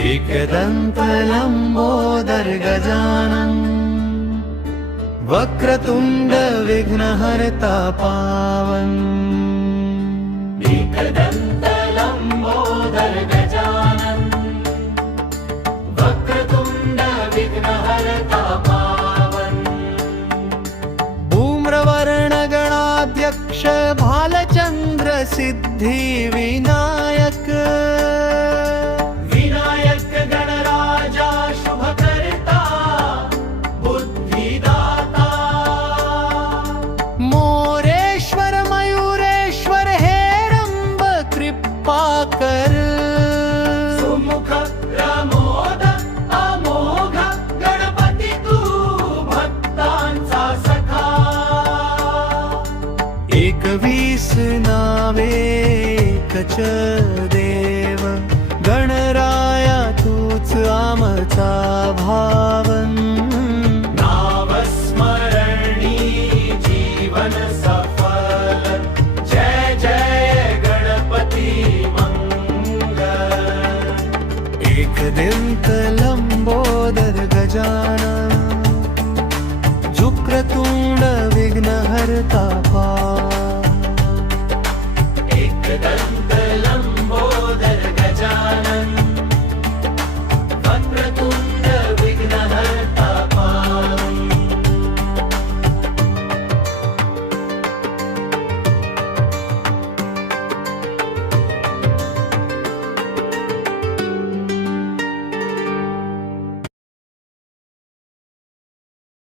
एकदंत लंबोदर गजानन वक्रतुंड विघ्नहर्ता पावन। एकदंत लंबोदर गजानन वक्रतुंड विघ्नहर्ता पावन। धूम्रवर्ण गणाध्यक्ष भालचंद्र सिद्धि विनायक। विनायक गणराजा शुभकर्ता बुद्धिदाता। मोरेश्वर मयूरेश्वर हेरंब कृपाकर। सुमुख प्रमोद अमोघ गणपती तू भक्तांचा सखा। 21 नावे एकच देव गणराया तूच आमचा भावन। नावस्मरणी जीवन सफल जय जय गणपती मंगल। एकदंत लंबोदर गजानन शुक्रतुंड विघ्नहर्ता